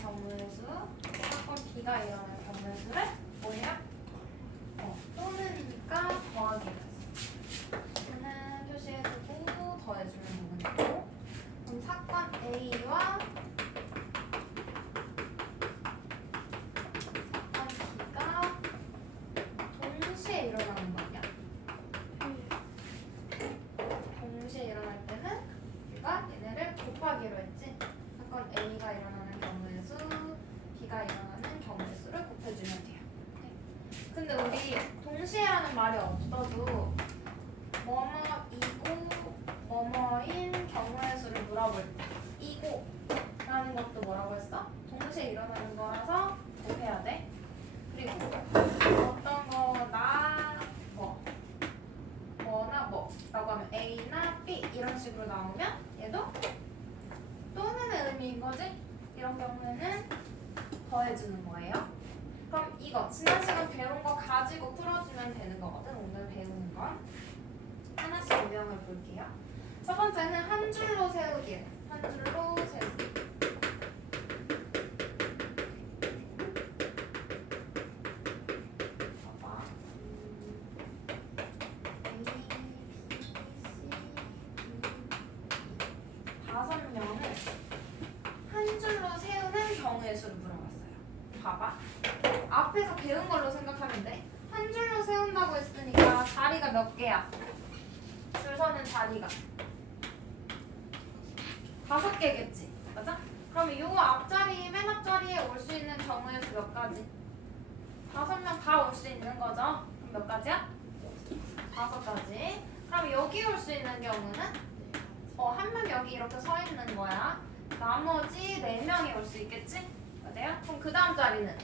경우의 수, 사건 B가 일어나는 경우의 수를 뭐예요? 또는이니까 더하기로 했어. 또는 표시해주고 더해주면 되는 거고. 그럼 사건 A와 사건 B가 동시에 일어나는 거 아니야? 동시에 일어날 때는 우리가 얘네를 곱하기로 했지. 사건 A가 일어나는 경우의 수, B가 일어나는 경우의 수를 곱해주면 돼요. 근데 우리 동시에라는 말이 없어도 뭐뭐이고 뭐뭐인 경우의 수를 물어볼 때 이고 라는 것도 뭐라고 했어? 동시에 일어나는 거라서 곱해야 돼. 그리고 어떤 거나 뭐나 뭐 라고 하면 A나 B 이런 식으로 나오면 얘도 또는 의미인 거지? 이런 경우에는 더해주는 거예요. 그럼 이거 지난 시간 배운 거 가지고 풀어주면 되는 거거든. 오늘 배우는 건 하나씩 유형을 볼게요. 첫 번째는 한 줄로 세우기. 한 줄로 세우기. 봐봐. A, B, C, D, 5명을 한 줄로 세우는 경우의 수를 물어봤어요. 봐봐. 앞에서 배운 걸로 생각하면 돼. 한 줄로 세운다고 했으니까 자리가 몇 개야? 줄 서는 자리가 5개겠지. 맞아? 그럼 이 앞자리, 맨 앞자리에 올 수 있는 경우의 수 몇 가지? 5명 다 올 수 있는 거죠? 그럼 몇 가지야? 5가지. 그럼 여기 올 수 있는 경우는? 한 명 여기 이렇게 서 있는 거야. 나머지 4명이 올 수 있겠지? 맞아요? 그럼 그 다음 자리는?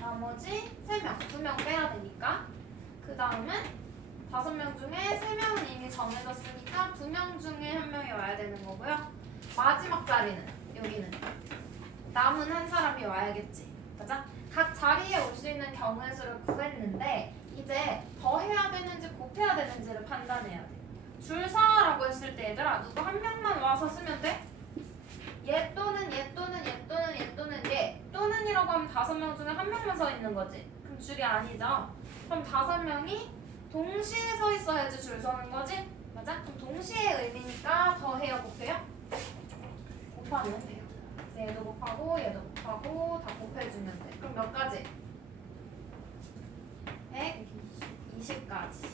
나머지 3명, 2명 빼야 되니까. 그 다음은 5명 중에 3명은 이미 정해졌으니까 2명 중에 1명이 와야 되는 거고요. 마지막 자리는 여기는 남은 한 사람이 와야겠지. 맞아? 각 자리에 올 수 있는 경우의 수를 구했는데 이제 더해야 되는지 곱해야 되는지를 판단해야 돼. 줄 서라고 했을 때 얘들아 누구 한 명만 와서 쓰면 돼? 얘 또는 얘 또는 얘 또는 얘 또는 얘 또는이라고 하면 5명 중에 1명만 서 있는 거지. 그럼 줄이 아니죠. 그럼 5명이 동시에 서 있어야지 줄 서는 거지? 맞아? 그럼 동시에 의미니까 더해요 곱해요? 곱하면 돼요. 얘도 곱하고 얘도 곱하고 다 곱해주면 돼. 그럼 몇 가지? 120가지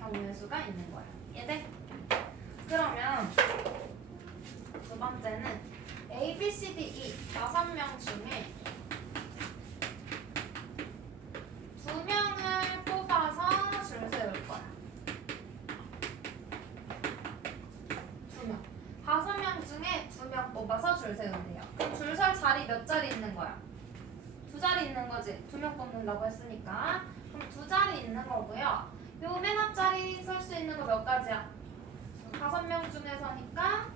경우의 수가 있는 거야. 이해돼? 그러면 두 번째는 A, B, C, D, E 5명 중에 2명을 뽑아서 줄 세울 거야. 2명. 5명 중에 2명 뽑아서 줄 세운대요. 그럼 줄 설 자리 몇 자리 있는 거야? 2자리 있는 거지. 2명 뽑는다고 했으니까. 그럼 2자리 있는 거고요. 요 맨 앞자리 설 수 있는 거 몇 가지야? 5명 중에서니까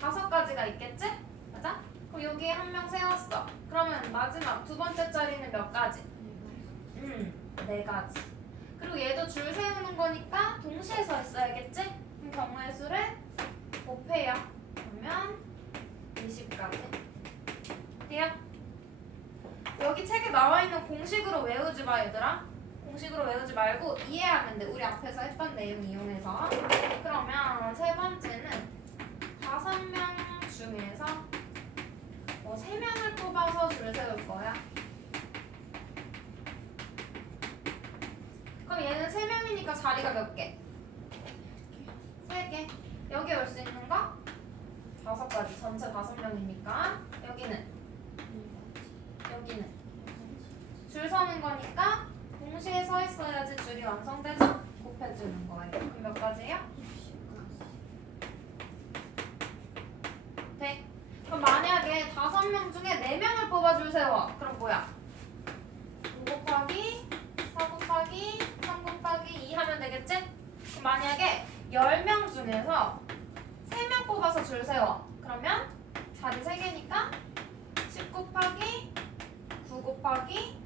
5가지가 있겠지? 맞아? 그럼 여기에 1명 세웠어. 그러면 마지막 두 번째 자리는 몇 가지? 4가지. 그리고 얘도 줄 세우는 거니까 동시에 서 있어야겠지? 그럼 경우의 수를 곱해요. 그러면 20가지. 돼요? 여기 책에 나와 있는 공식으로 외우지 마 얘들아. 공식으로 외우지 말고 이해하면 돼. 우리 앞에서 했던 내용 이용해서. 그러면 세 번째는 5명 중에서 3명을 뽑아서 줄 세울 거야. 그럼 얘는 3명이니까 자리가 몇 개? 3개. 여기 올 수 있는 거? 5가지. 전체 5명이니까. 여기는? 줄 서는 거니까 동시에 서 있어야지 줄이 완성되죠? 곱해주는 거예요. 그럼 몇 가지예요? 돼? 그럼 만약에 5명 중에 4명을 뽑아 줄 세워. 그럼 뭐야? 5 곱하기 4 곱하기 3 곱하기 2 하면 되겠지? 그럼 만약에 10명 중에서 3명 뽑아서 줄 세워. 그러면 자리 3개니까 10 곱하기 9 곱하기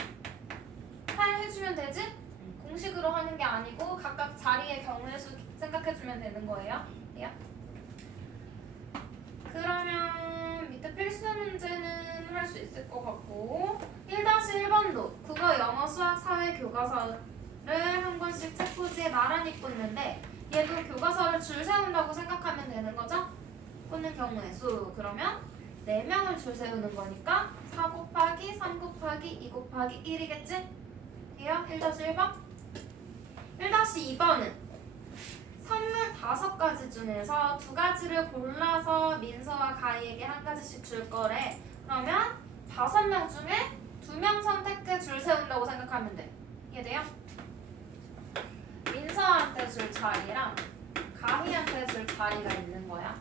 8 해주면 되지? 공식으로 하는 게 아니고 각각 자리의 경우의 수 생각해주면 되는 거예요. 돼요? 그러면 밑에 필수 문제는 수 있을 것 같고 1-1번도 국어, 영어, 수학, 사회 교과서를 한 권씩 책꽂이에 나란히 꽂는데 얘도 교과서를 줄 세운다고 생각하면 되는 거죠? 꽂는 경우의 수 그러면 4명을 줄 세우는 거니까 4 곱하기 3 곱하기 2 곱하기 1이겠지? 이요? 1-1번 1-2번은 선물 5가지 중에서 2가지를 골라서 민서와 가희에게 한 가지씩 줄 거래. 그러면 5명 중에 2명 선택해 줄 세운다고 생각하면 돼. 이해돼요? 민서한테 줄 자리랑 가희한테 줄 자리가 있는 거야.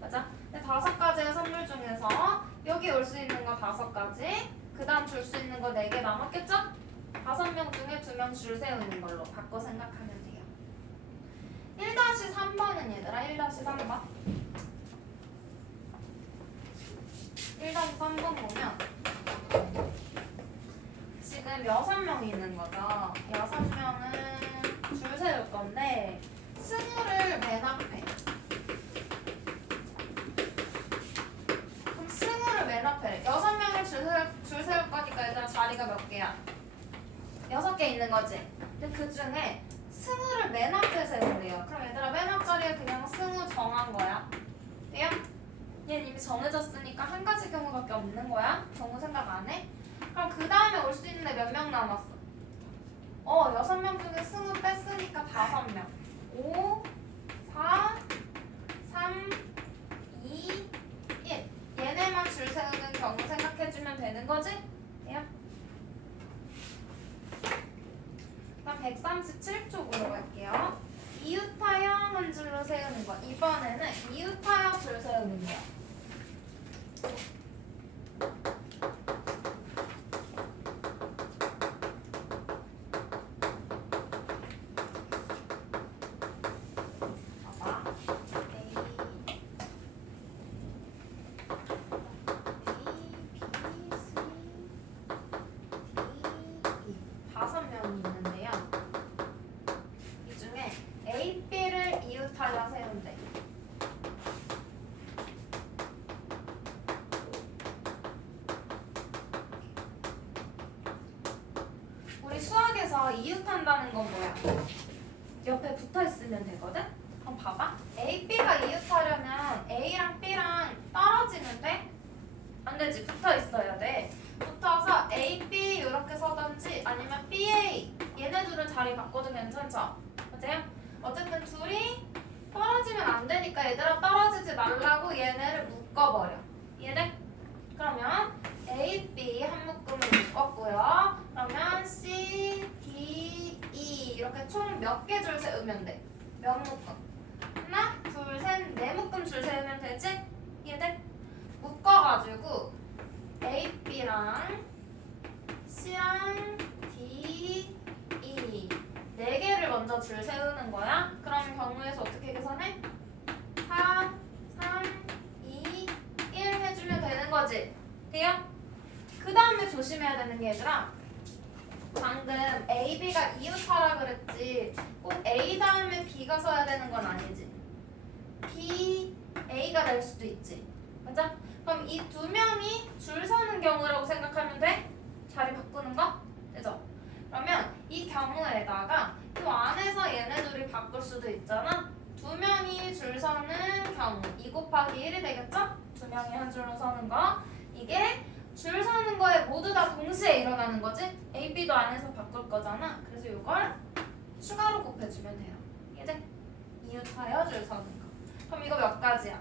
맞아? 근데 5가지의 선물 중에서 여기 올 수 있는 거 5가지, 그 다음 줄 수 있는 거 4개 남았겠죠? 5명 중에 2명 줄 세우는 걸로 바꿔 생각하면 돼요. 1-3번은 얘들아 1-3번 1-3번 보면 지금 6명이 있는 거죠. 6명은 줄 세울 건데 승우를 맨 앞에 그럼 승우를 맨 앞에 6명을 줄 세울 거니까 얘들아 자리가 몇 개야? 6개 있는 거지. 근데 그 중에 승우를 맨 앞에 세운대요. 그럼 얘들아 맨 앞자리에 그냥 승우 정한 거야. 돼요? 얘는 이미 정해졌으니까 한 가지 경우밖에 없는 거야. 경우 생각 안 해? 그럼 그 다음에 올 수 있는데 몇 명 남았어? 6명 중에 승우 뺐으니까 5명. 5, 4, 3, 2, 1. 얘네만 줄 세우는 경우 생각해주면 되는 거지? 돼요? 그럼 137쪽으로 갈게요. 이웃하여 한 줄로 세우는 거. 이번에는 이웃하여 줄 세우는 거야. 봐봐. A, B, C, D, E. 5명이 있는데요. 이 중에 A, B를 이웃하여 세운대. 우리 수학에서 이웃한다는 건 뭐야? 옆에 붙어 있으면 되거든? 그럼 봐봐. A, B가 이웃하려면 A랑 B랑 떨어지면 돼? 안 되지. 붙어 있어야 돼. 붙어서 A, B 이렇게 서든지 아니면 B, A 얘네 둘은 자리 바꿔도 괜찮죠? 맞아요? 어쨌든 둘이 떨어지면 안 되니까 얘들아 떨어지지 말라고 얘네를 묶어버려. 이해돼? 그러면 A, B 한 묶음을 묶었고요. 그러면 C, D, E 이렇게 총 몇 개 줄 세우면 돼? 몇 묶음? 하나, 둘, 셋, 4묶음 줄 세우면 되지? 이해돼? 묶어가지고 A, B랑 C랑 D, E 4개를 먼저 줄 세우는 거야. 그럼 경우에서 어떻게 계산해? 4, 3, 2, 1 해주면 되는 거지. 돼요? 그 다음에 조심해야 되는 게 얘들아 방금 A, B가 이웃하라 그랬지 꼭 A 다음에 B가 서야 되는 건 아니지. B, A가 될 수도 있지. 맞아? 그럼 이 2명이 줄 서는 경우라고 생각하면 돼? 자리 바꾸는 거? 되죠? 그러면 이 경우에다가 이 안에서 얘네 둘이 바꿀 수도 있잖아. 2명이 줄 서는 경우 2 곱하기 1이 되겠죠? 2명이 한 줄로 서는 거. 이게 줄 서는 거에 모두 다 동시에 일어나는 거지? A, B도 안에서 바꿀 거잖아. 그래서 이걸 추가로 곱해주면 돼요. 이해돼? 이웃하여 줄 서는 거. 그럼 이거 몇 가지야?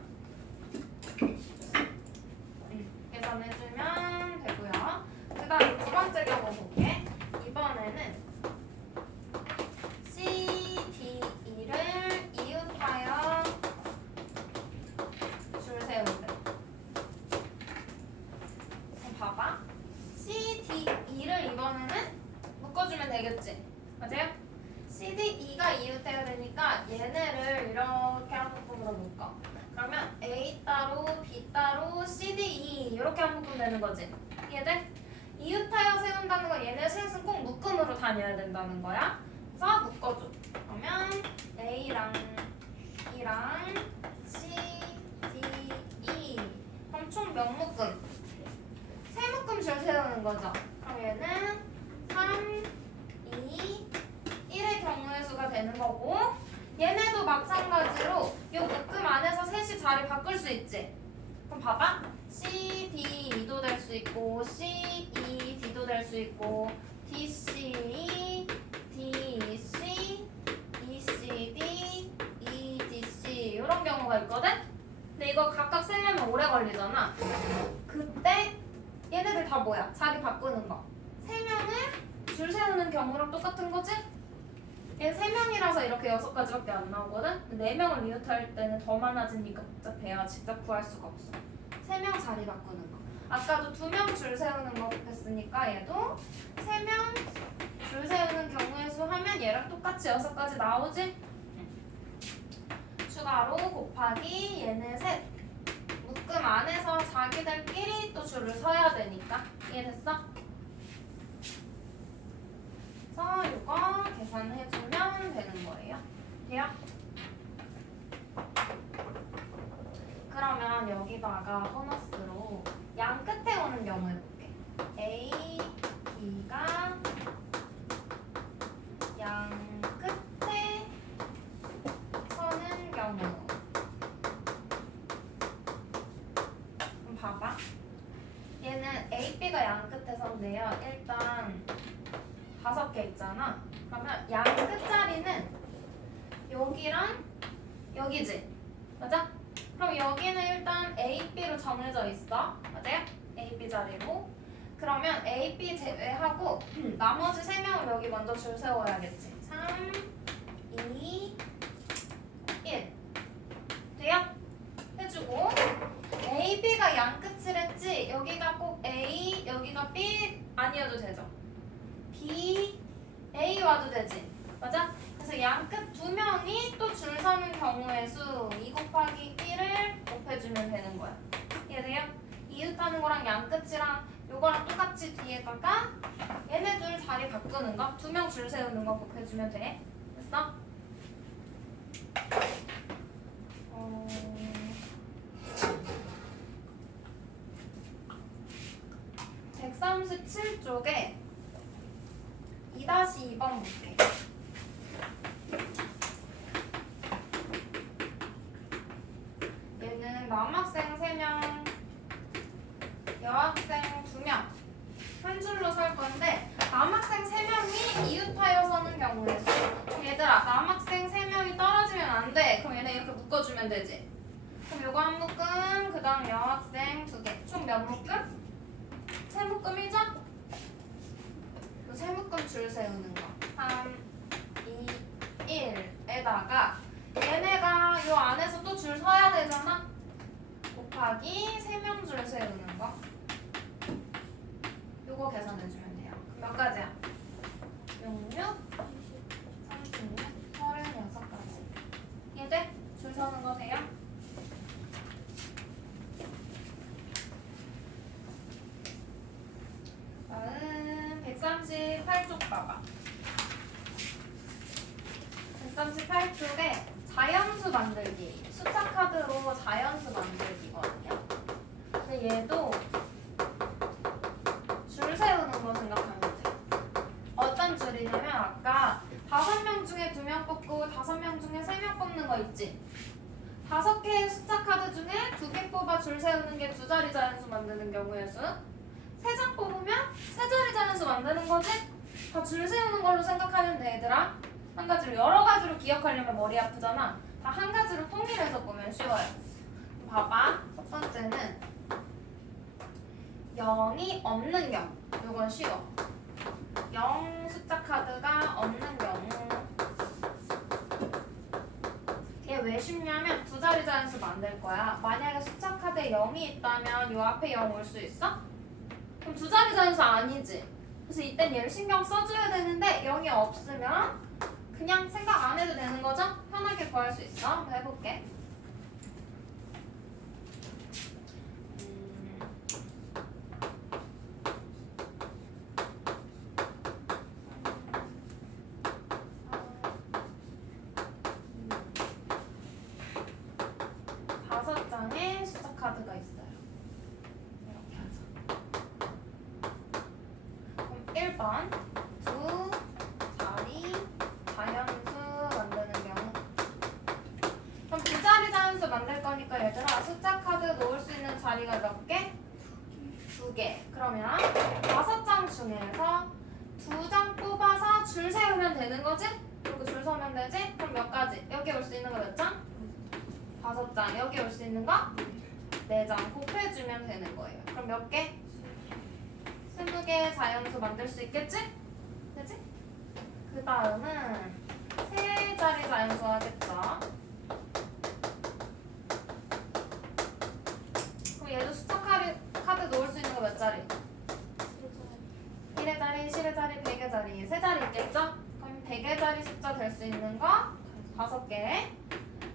계산해주면 되고요. 그 다음 2번째 경우 볼게. 이번에는 C, D, E를 이웃하여 줄 세운대. 그럼 봐봐. C, D, E를 이번에는 묶어주면 되겠지? 맞아요? C, D, E가 이웃해야 되니까 얘네를 이렇게 한 묶음으로 묶어. 그러면 A 따로, B 따로, C, D, E 이렇게 한 묶음 되는 거지. 이해돼? 이웃하여 세운다는 건 얘네 셋은 꼭 묶음으로 다녀야 된다는 거야. 그래서 묶어줘. 그러면 A랑 B랑 C, D, E 그럼 총 몇 묶음? 3 거죠. 그럼 얘는 3, 2, 1의 경우의 수가 되는 거고 얘네도 마찬가지로 이 묶음 안에서 셋이 자리 바꿀 수 있지. 그럼 봐봐. C, D, E도 될 수 있고 C, E, D도 될 수 있고 D, C, E, D, C, E, C, D, E, D, C 이런 경우가 있거든? 근데 이거 각각 쓰려면 오래 걸리잖아. 그때 얘네들 다 뭐야? 자리 바꾸는 거. 3명을 줄 세우는 경우랑 똑같은 거지? 얘 3명이라서 이렇게 6가지밖에 안 나오거든? 4명을 이웃할 때는 더 많아지니까 복잡해요. 직접 구할 수가 없어. 3명 자리 바꾸는 거. 아까도 2명 줄 세우는 거 했으니까 얘도 3명 줄 세우는 경우의 수 하면 얘랑 똑같이 6가지 나오지? 추가로 곱하기 얘는 셋. 묶음 안에서 자기들끼리 또 줄을 서야 되니까. 이해됐어? 그래서 이거 계산해주면 되는 거예요. 돼요? 그러면 여기다가 보너스로 양 끝에 오는 경우 해볼게. A, B가 양 끝에 서는 경우. 그럼 봐봐. 얘는 A, B가 양 끝에 선데요. 일단 5개 있잖아. 그러면 양 끝자리는 여기랑 여기지. 맞아? 그럼 여기는 일단 A, B로 정해져 있어. 맞아요? A, B 자리로. 그러면 A, B 제외하고 나머지 3명을 여기 먼저 줄 세워야겠지. 3, 2, 1. 돼요? 해주고 A, B가 양 끝이랬지? 여기가 꼭 A, 여기가 B 아니어도 되죠. B, A 와도 되지. 맞아? 그래서 양 끝 2명이 또 줄 서는 경우의 수 2 곱하기 B를 곱해주면 되는 거야. 이해돼요? 이웃하는 거랑 양 끝이랑 요거랑 똑같이 뒤에다가 얘네 둘 자리 바꾸는 거 2명 줄 세우는 거 곱해주면 돼. 됐어? 137쪽에 2-2번 볼게. 얘는 남학생 3명, 여학생 2명 한 줄로 설 건데 남학생 3명이 이웃하여 서는 경우에 수. 그럼 얘들아 남학생 3명이 떨어지면 안 돼. 그럼 얘네 이렇게 묶어주면 되지. 그럼 요거 한 묶음, 그 다음 여학생 2개. 총 몇 묶음? 3묶음이죠? 세 묶음 줄 세우는 거. 3, 2, 1에다가 얘네가 요 안에서 또 줄 서야 되잖아? 곱하기 3명 줄 세우는 거. 요거 계산해주면 돼요. 몇 가지야? 6, 36, 36가지. 이해돼? 줄 서는 거 돼요? 다음 138쪽 봐봐. 138쪽에 자연수 만들기. 숫자 카드로 자연수 만들기거든요. 근데 얘도 줄 세우는 거 생각하면 돼. 어떤 줄이냐면 아까 5명 중에 2명 뽑고 5명 중에 3명 뽑는 거 있지? 5개의 숫자 카드 중에 2개 뽑아 줄 세우는 게 2자리 자연수 만드는 경우의 수. 3장 뽑으면 3자리 자연수 만드는 거지? 다 줄 세우는 걸로 생각하면 돼, 얘들아. 한 가지로, 여러 가지로 기억하려면 머리 아프잖아. 다 한 가지로 통일해서 보면 쉬워요. 봐봐. 첫 번째는 0이 없는 경우. 요건 쉬워. 0 숫자 카드가 없는 경우. 이게 왜 쉽냐면 2자리 자연수 만들 거야. 만약에 숫자 카드에 0이 있다면 요 앞에 0 올 수 있어? 그럼 2자리 자연수 아니지? 그래서 이땐 얘를 신경 써줘야 되는데 0이 없으면 그냥 생각 안 해도 되는 거죠? 편하게 구할 수 있어. 한번 해볼게. 다섯 장의 숫자 카드가 있어요. 이렇게 하자. 1번 두 자리 자연수 만드는 경우. 그럼 두 자리 자연수 만들 거니까 얘들아 숫자 카드 놓을 수 있는 자리가 몇 개? 2개. 그러면 5장 중에서 2장 뽑아서 줄 세우면 되는 거지? 그리고 줄 서면 되지? 그럼 몇 가지? 여기 올 수 있는 거 몇 장? 5장. 여기 올 수 있는 거? 4장. 곱해주면 되는 거예요. 그럼 몇 개? 20개의 자연수 만들 수 있겠지? 그치? 그 다음은 세 자리 자연수 하겠죠? 그럼 얘도 숫자 카드 놓을 수 있는 거 몇 자리? 1의 자리, 10의 자리, 100의 자리 세 자리 있겠죠? 그럼 100의 자리 숫자 될 수 있는 거 5개.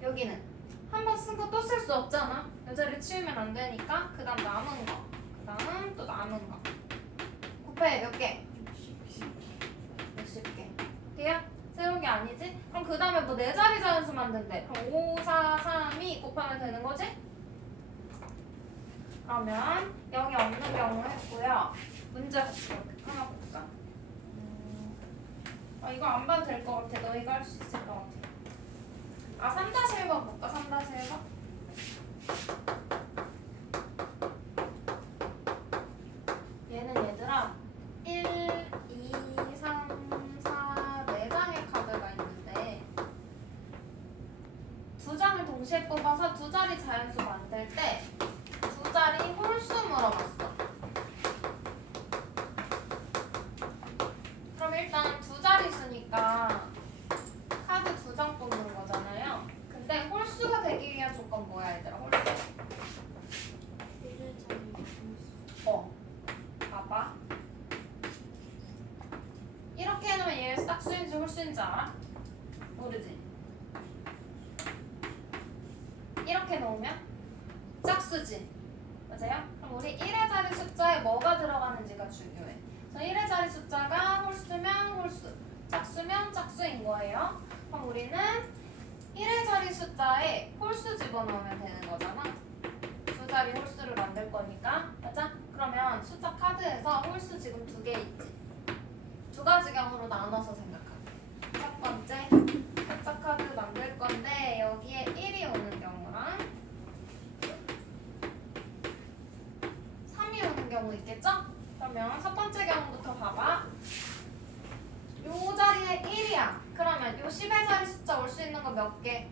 여기는 한 번 쓴 거 또 쓸 수 없잖아. 이 자리 치우면 안 되니까 그 다음 남은 거, 그 다음 또 남은 거 곱해 몇 개? 60개. 돼요? 새로운 게 아니지? 그럼 그 다음에 뭐 4자리 자연수 만든대. 그럼 5, 4, 3, 2 곱하면 되는 거지? 그러면 0이 없는 경우 했고요. 문제 하나 볼까? 이거 안 봐도 될 것 같아. 너희가 할 수 있을 것 같아. 3-1번 볼까? 3-1번? 얘는 얘들아 1, 2, 3, 4, 4장의 카드가 있는데 2장을 동시에 뽑아서 2자리 자연수 만들 때 2자리 홀수 물어봤어. 그럼 일단 2자리 수니까 카드 2장 뽑는 거잖아요. 근데 홀수가 되기 위한 조건 뭐야 얘들아? 홀수. 봐봐. 이렇게 해놓으면 얘 짝수인지 홀수인지 알아? 모르지? 이렇게 놓으면 짝수지. 맞아요? 그럼 우리 1의 자리 숫자에 뭐가 들어가는지가 중요해. 그래서 1의 자리 숫자가 홀수면 홀수, 짝수면 짝수인 거예요. 그럼 우리는 1의 자리 숫자에 홀수 집어넣으면 되는 거잖아. 2자리 홀수를 만들 거니까. 맞아? 그러면 숫자 카드에서 홀수 지금 2개 있지. 2가지 경우로 나눠서 생각할게. 첫 번째, 숫자 카드 만들 건데 여기에 1이 오는 경우랑 3이 오는 경우 있겠죠? 그러면 첫 번째 경우부터 봐봐. 요 자리에 1이야. 그러면 요 10의 자리 숫자 올 수 있는 거 몇 개?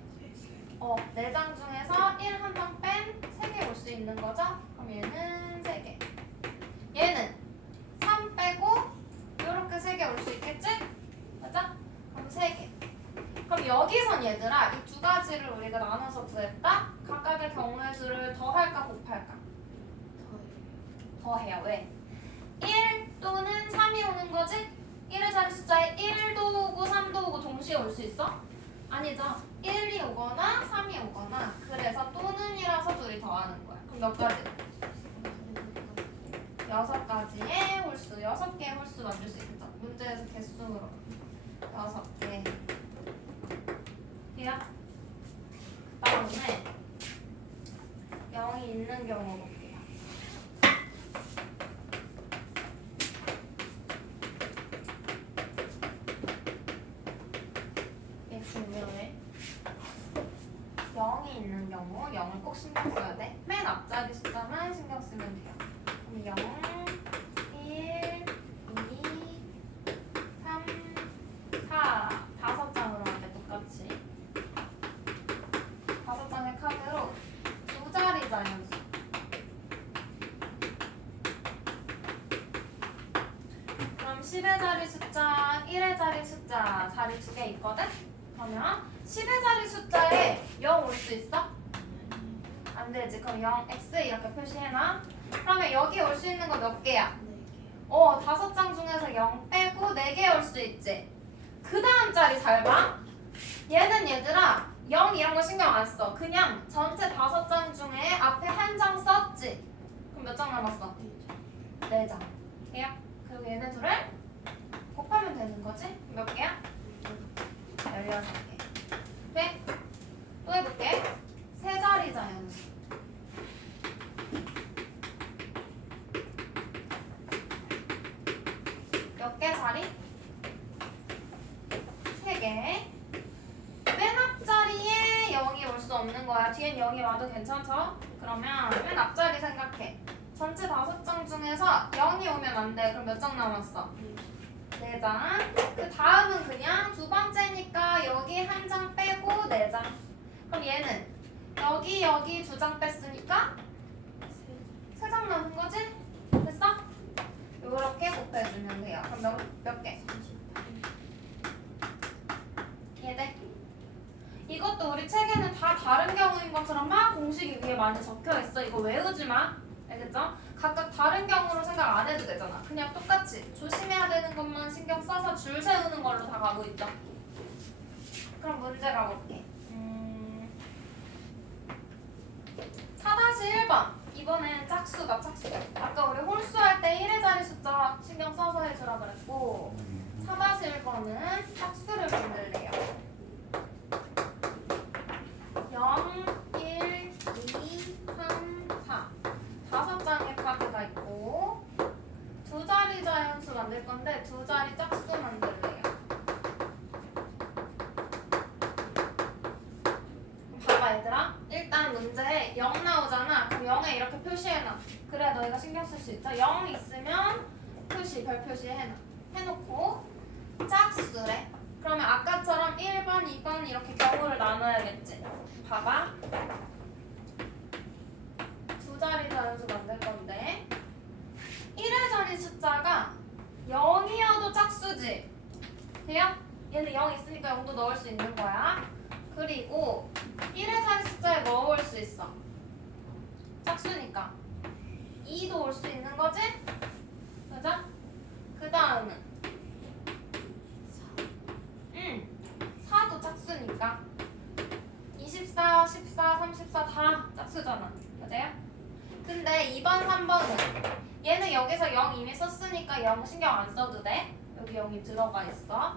4장 중에서 1 한 장 뺀 3개 올 수 있는 거죠? 그럼 얘는 3개. 얘는 3 빼고 요렇게 3개 올 수 있겠지? 맞아? 그럼 3개. 그럼 여기선 얘들아 이 2가지를 우리가 나눠서 구했다? 각각의 경우의 수를 더할까 곱할까? 더해요. 왜? 1 또는 3이 오는 거지? 1의 자리 숫자에 1도 오고 3도 오고 동시에 올 수 있어? 아니죠. 1이 오거나 3이 오거나. 그래서 또는이라서 둘이 더하는 거야. 그럼 몇 가지? 6가지의 홀수. 6개의 홀수 만들 수 있겠죠. 문제에서 개수로 6개. 돼요? 그 다음에 0이 있는 경우 볼게요. 중요해. 0이 있는 경우 0을 꼭 신경 써야 돼. 맨 앞자리 숫자만 신경 쓰면 돼요. 그럼 0, 1, 2, 3, 4 5장으로 할때 똑같이 5장의 카드로 2자리 자연수. 그럼 10의 자리 숫자, 1의 자리 숫자 자리 2개 있거든? 그러면 10의 자리 숫자에 0 올 수 있어? 안 되지. 그럼 0x 이렇게 표시해놔. 그러면 여기 올 수 있는 거 몇 개야? 5장 중에서 0 빼고 4개 올 수 있지. 그 다음 자리 잘 봐. 얘는 얘들아 0 이런 거 신경 안 써. 그냥 전체 5장 중에 앞에 한 장 썼지. 그럼 몇 장 남았어? 4장. 돼요? 그리고 얘네 둘을 곱하면 되는 거지? 몇 개야? 16개. 돼? 또 해볼게. 3자리 자연수. 몇 개 자리? 3개. 맨 앞자리에 0이 올 수 없는 거야. 뒤엔 0이 와도 괜찮죠? 그러면 맨 앞자리 생각해. 전체 5장 중에서 0이 오면 안 돼. 그럼 몇 장 남았어? 4장. 그 다음은 그냥 두 번째니까 여기 한 장 빼고 4장. 그럼 얘는 여기 2장 뺐으니까 3장 남은 거지? 됐어? 요렇게 곱해주면 돼요. 그럼 몇 개? 이해돼? 이것도 우리 책에는 다 다른 경우인 것처럼 막 공식이 위에 많이 적혀있어. 이거 외우지 마. 알겠죠? 각각 다른 경우로 생각 안 해도 되잖아. 그냥 똑같이 조심해야 되는 것만 신경 써서 줄 세우는 걸로 다 가고 있죠. 그럼 문제 가볼게. 4-1번. 이번엔 짝수다, 짝수. 아까 우리 홀수 할 때 1의 자리 숫자 신경 써서 해주라 그랬고 4-1번은 짝수를 만들래요. 0, 1, 2, 3, 4 5장의 카드가 있고 두 자리 자연수 만들 건데 두 자리 짝수 만들래요. 봐봐 얘들아. 일단 문제에 0 나오잖아. 그럼 0에 이렇게 표시해놔. 그래 너희가 신경 쓸 수 있죠. 0 있으면 표시, 별 표시 해놓고 짝수래. 그러면 아까처럼 1번, 2번 이렇게 경우를 나눠야겠지. 봐봐. 두 자리 자연수 만들 건데 1의 자리 숫자가 0이어도 짝수지. 돼요? 얘는 0 있으니까 0도 넣을 수 있는 거야. 그리고 1의 자리 숫자에 넣을 수 있어. 짝수니까 2도 올 수 있는 거지? 맞아? 그 다음은 4도 짝수니까 24, 14, 34 다 짝수잖아. 맞아요? 근데 2번, 3번은 얘는 여기서 0 이미 썼으니까 0 신경 안 써도 돼. 여기 0이 들어가 있어.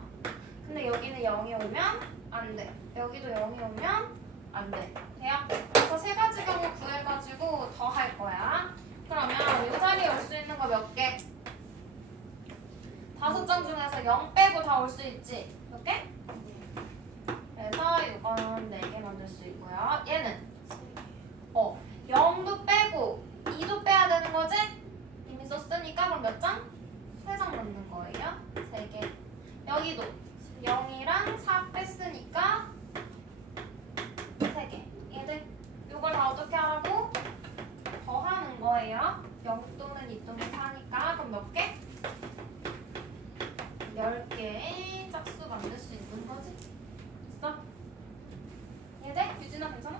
근데 여기는 0이 오면 안 돼. 여기도 0이 오면 안 돼. 돼요? 그래서 세 가지 경우 구해가지고 더 할 거야. 그러면 이 자리에 올 수 있는 거 몇 개? 5장 중에서 0 빼고 다 올 수 있지. 몇 개? 그래서 이건 4개 만들 수 있고요. 얘는 0도 빼고 2도 빼야 되는 거지? 이미 썼으니까 그럼 몇 장? 3장 넣는 거예요. 3개. 여기도 0이랑 4 뺐으니까 3개. 얘들 이걸 다 어떻게 하라고? 더하는 거예요. 0 또는 2 또는 4니까 그럼 몇 개? 10개의 짝수 만들 수 있는 거지. 됐어? 얘들? 유진아 괜찮아?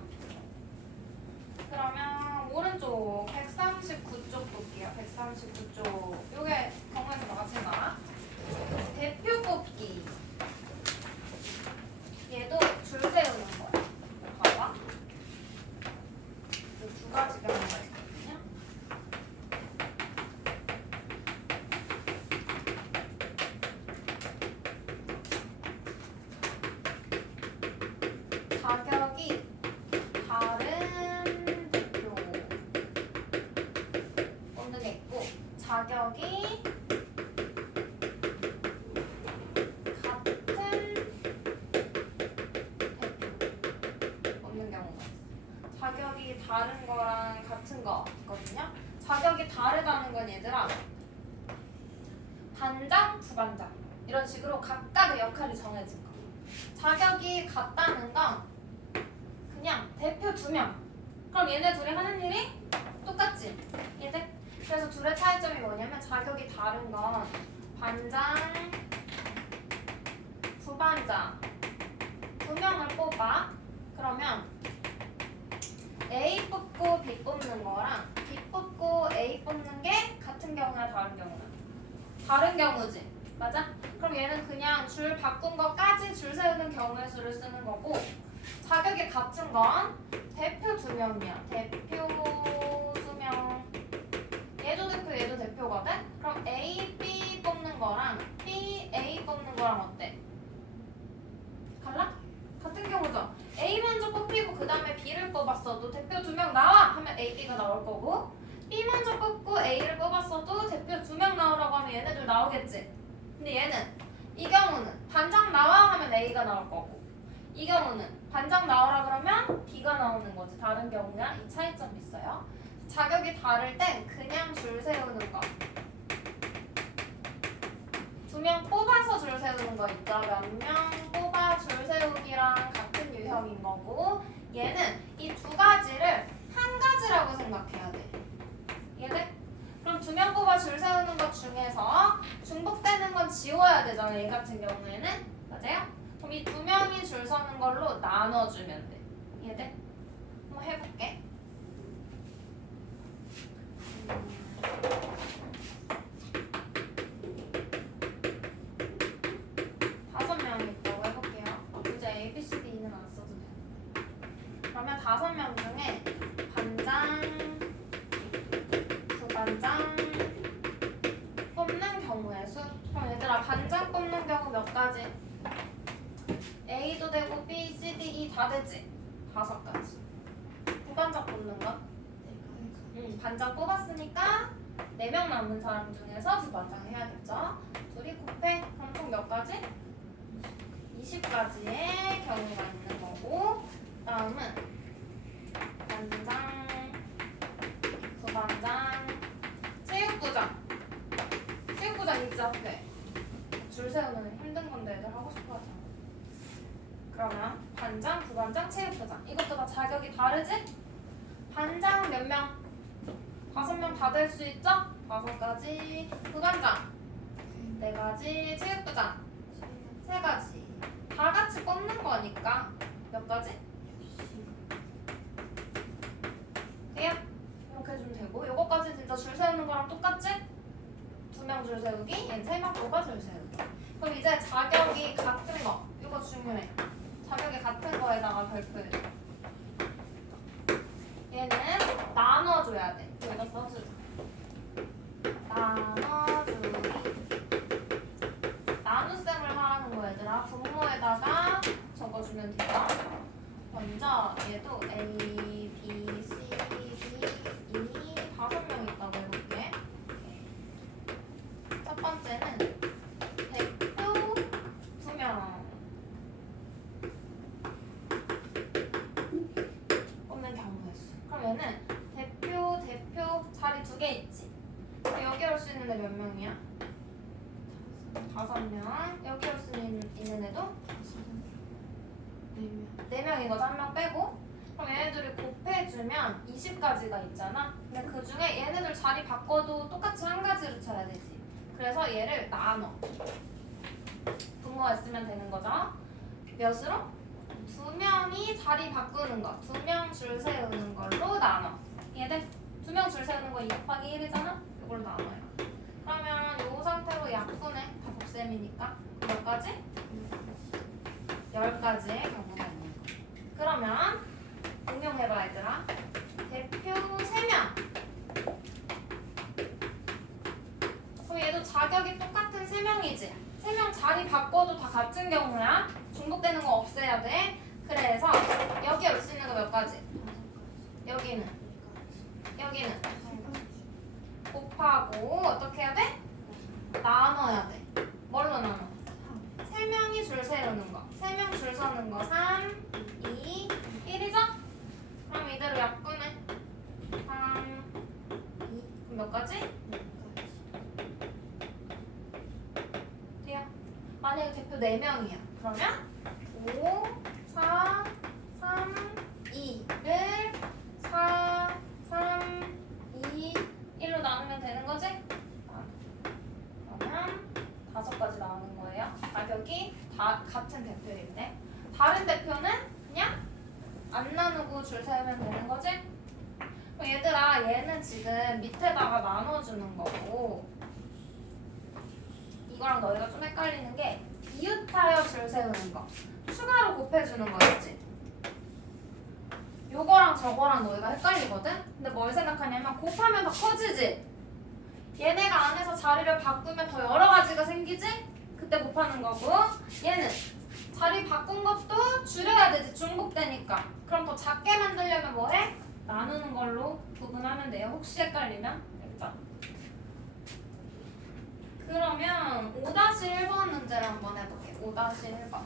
그러면 오른쪽 139쪽 볼게요. 139쪽. 요게 경우에서 나가지나? 대표 뽑기. 얘도 줄 세우는 거야. 봐봐. 두 가지 경우가 있거든요. 자격이 다른 대표 얻는 게 있고 자격이 같은 대표 얻는 경우가 있어. 자격이 다른 거랑 같은 거 있거든요. 자격이 다르다는 건 얘들아 반장, 부반장 이런 식으로 각각의 역할이 정해진 거. 자격이 같다는 건 그냥 대표 2명. 그럼 얘네 둘이 하는 일이 똑같지? 얘들? 그래서 둘의 차이점이 뭐냐면 자격이 다른 건 반장, 부반장 2명을 뽑아. 그러면 A 뽑고 B 뽑는 거랑 B 뽑고 A 뽑는 게 같은 경우나 다른 경우나? 다른 경우지. 맞아? 그럼 얘는 그냥 줄 바꾼 것까지 줄 세우는 경우의 수를 쓰는 거고 자격이 같은 건 대표 2명이야. 대표 2명. 얘도 대표, 얘도 대표거든? 그럼 A, B 뽑는 거랑 B, A 뽑는 거랑 어때? 달라? 같은 경우죠. A 먼저 뽑히고 그 다음에 B를 뽑았어도 대표 2명 나와! 하면 A, B가 나올 거고 B 먼저 뽑고 A를 뽑았어도 대표 2명 나오라고 하면 얘네들 나오겠지? 근데 얘는 이 경우는 반장 나와 하면 A가 나올 거고 이 경우는 반장 나오라 그러면 B가 나오는 거지. 다른 경우랑 이 차이점이 있어요. 자격이 다를 땐 그냥 줄 세우는 거. 2명 뽑아서 줄 세우는 거 있죠. 몇 명 뽑아 줄 세우기랑 같은 유형인 거고 얘는 이 두 가지를 한 가지라고 생각해야 돼. 이해돼? 그럼 2명 뽑아 줄 세우는 것 중에서 중복되는 건 지워야 되잖아. 얘 같은 경우에는. 맞아요? 그럼 이 2명이 줄 서는 걸로 나눠주면 돼. 이해돼? 한번 해볼게. 5명이 있다고 해볼게요. 굳이 A, B, C, D는 안 써도 돼. 그러면 5명 중에 반장, 부반장 뽑는 경우의 수. 그럼 얘들아 반장 뽑는 경우 몇 가지? A도 되고 B, C, D, E 다 되지? 5가지. 부반장 뽑는 건? 반장 뽑았으니까 4명 남은 사람 중에서 부반장 해야겠죠? 둘이 곱해. 그럼 총 몇 가지? 20가지의 경우가 있는 거고 다음은 반장, 부반장, 체육부장. 체육부장 있지 앞에. 줄 세우는 힘든 건데 애들 하고 싶어 하잖아. 그러면 반장, 부반장, 체육부장 이것도 다 자격이 다르지? 반장 몇 명? 5명 다 될 수 있죠? 5가지. 부반장 4가지. 체육부장 3가지. 다 같이 뽑는 거니까 몇 가지? 돼요? 이렇게 해주면 되고 요거까지 진짜 줄 세우는 거랑 똑같지? 2명 줄 세우기, 얘는 3명 뽑아 줄 세우기. 그럼 이제 자격이 같은 거 이거 중요해. 자격이 같은 거에다가 별표해줘. 얘는 나눠줘야 돼. 여기다 써주고 나눠주기. 나눗셈을 하라는 거 얘들아. 분모에다가 적어주면 돼요. 먼저 얘도 A, B, C, D, E 5명 있다고 해볼게. 첫 번째는 대표 2명 뽑는 경우의 수. 그럼 얘는 대표 자리 2개 있지. 여기 올 수 있는 애 몇 명이야? 5명. 여기 올 수 있는 애도 4명이거든. 1명 빼고. 그럼 얘네들이 곱해주면 20가지가 있잖아. 근데 그 중에 얘네들 자리 바꿔도 똑같이 한 가지로 쳐야 되지. 그래서 얘를 나눠. 분모가 있으면 되는 거죠. 몇으로? 2명이 자리 바꾸는 거. 2명 줄 세우는 걸로 나눠. 얘들 2명 줄 세우는 거 2 곱하기 1이잖아? 이걸로 나눠요. 그러면 이 상태로 약분해. 다 곱셈이니까. 몇 가지? 10가지의 경우가 있는 거. 그러면 응용해봐 얘들아. 대표 3명. 그럼 얘도 자격이 똑같은 3명이지. 3명 자리 바꿔도 다 같은 경우야. 중복되는 거 없애야 돼. 그래서 여기 올 수 있는 거 몇 가지? 여기는 곱하고 어떻게 해야 돼? 나눠야 돼. 뭘로 나눠? 3명이 줄 세우는 거. 3명 줄 서는 거 3, 2, 1이죠? 그럼 이대로 약분해. 3, 2. 그럼 몇 가지? 돼요? 만약에 대표 4명이야. 그러면 5, 4, 3, 2를 4, 3, 2, 1로 나누면 되는 거지? 그러면 5가지 나오는 거예요. 자격이 다 같은 대표인데 다른 대표는 그냥 안 나누고 줄 세우면 되는 거지? 그럼 얘들아 얘는 지금 밑에다가 나눠주는 거고 이거랑 너희가 좀 헷갈리는 게 이웃하여 줄 세우는 거 추가로 곱해주는 거였지? 요거랑 저거랑 너희가 헷갈리거든? 근데 뭘 생각하냐면 곱하면 더 커지지? 얘네가 안에서 자리를 바꾸면 더 여러 가지가 생기지? 그때 곱하는 거고 얘는 자리 바꾼 것도 줄여야 되지 중복되니까. 그럼 더 작게 만들려면 뭐 해? 나누는 걸로 구분하면 돼요. 혹시 헷갈리면 알겠죠? 그러면 5-1 5-1번 문제를 한번 해볼게. 5-1번.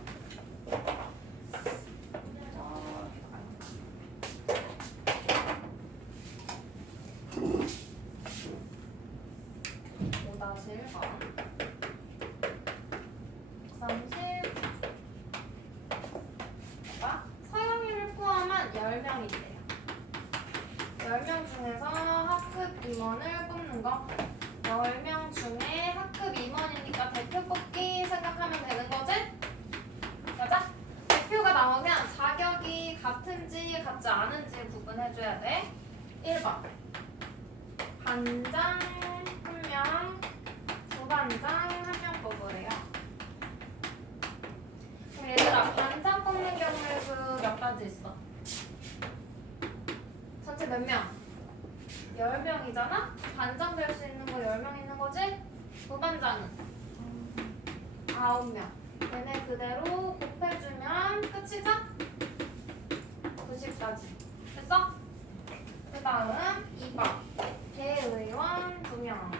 5-1번. 30. 봐봐. 서영이를 포함한 10명인데요. 10명 중에서 학급 임원을 뽑는 거. 10명 중에 학급 임원이니까 대표 뽑기 생각하면 되는 거지? 맞아? 대표가 나오면 자격이 같은지 같지 않은지 구분해줘야 돼. 1번. 반장 1명, 부반장 1명 뽑으래요. 그럼 얘들아, 반장 뽑는 경우에 수 몇 가지 있어? 전체 몇 명? 10명이잖아? 반장 될 수 있는 거 10명 있는 거지? 부반장은? 9명. 얘네 그대로 곱해주면 끝이죠? 90까지. 됐어? 그 다음 2번. 대의원 2명.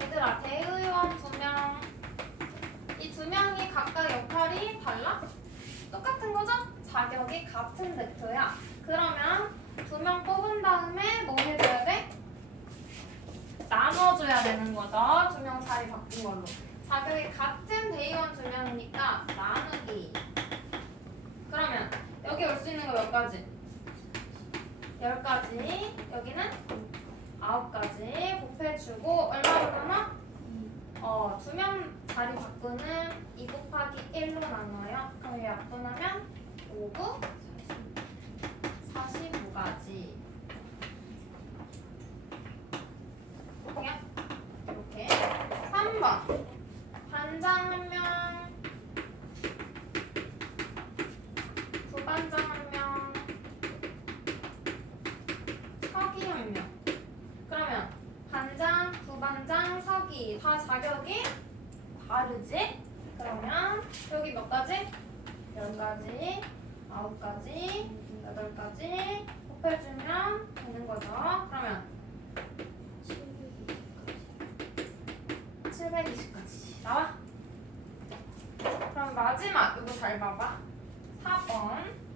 얘들아, 대의원 2명. 이 2명이 각각 역할이 달라? 똑같은 거죠? 자격이 같은 대표야. 그러면 2명 뽑은 다음에 뭐 해줘야 돼? 나눠줘야 되는 거죠. 2명 자리 바꾼 걸로. 자격이 같은 대의원 2명이니까 나누기. 그러면 여기 올 수 있는 거 몇 가지? 10가지. 여기는 9가지. 곱해주고 얼마로 나눠? 2명 자리 바꾸는 2 곱하기 1로 나눠요. 그럼 얘 약분하면 5, 9, 45가지. 그냥 이렇게. 3번. 반장 1명, 부반장 1명, 서기 1명. 그러면 반장, 부반장, 서기 다 자격이 다르지? 그러면 여기 몇 가지? 10가지, 9가지, 8가지 곱해주면 되는 거죠. 그러면 720까지 나와. 그럼 마지막 이거 잘 봐봐. 4번.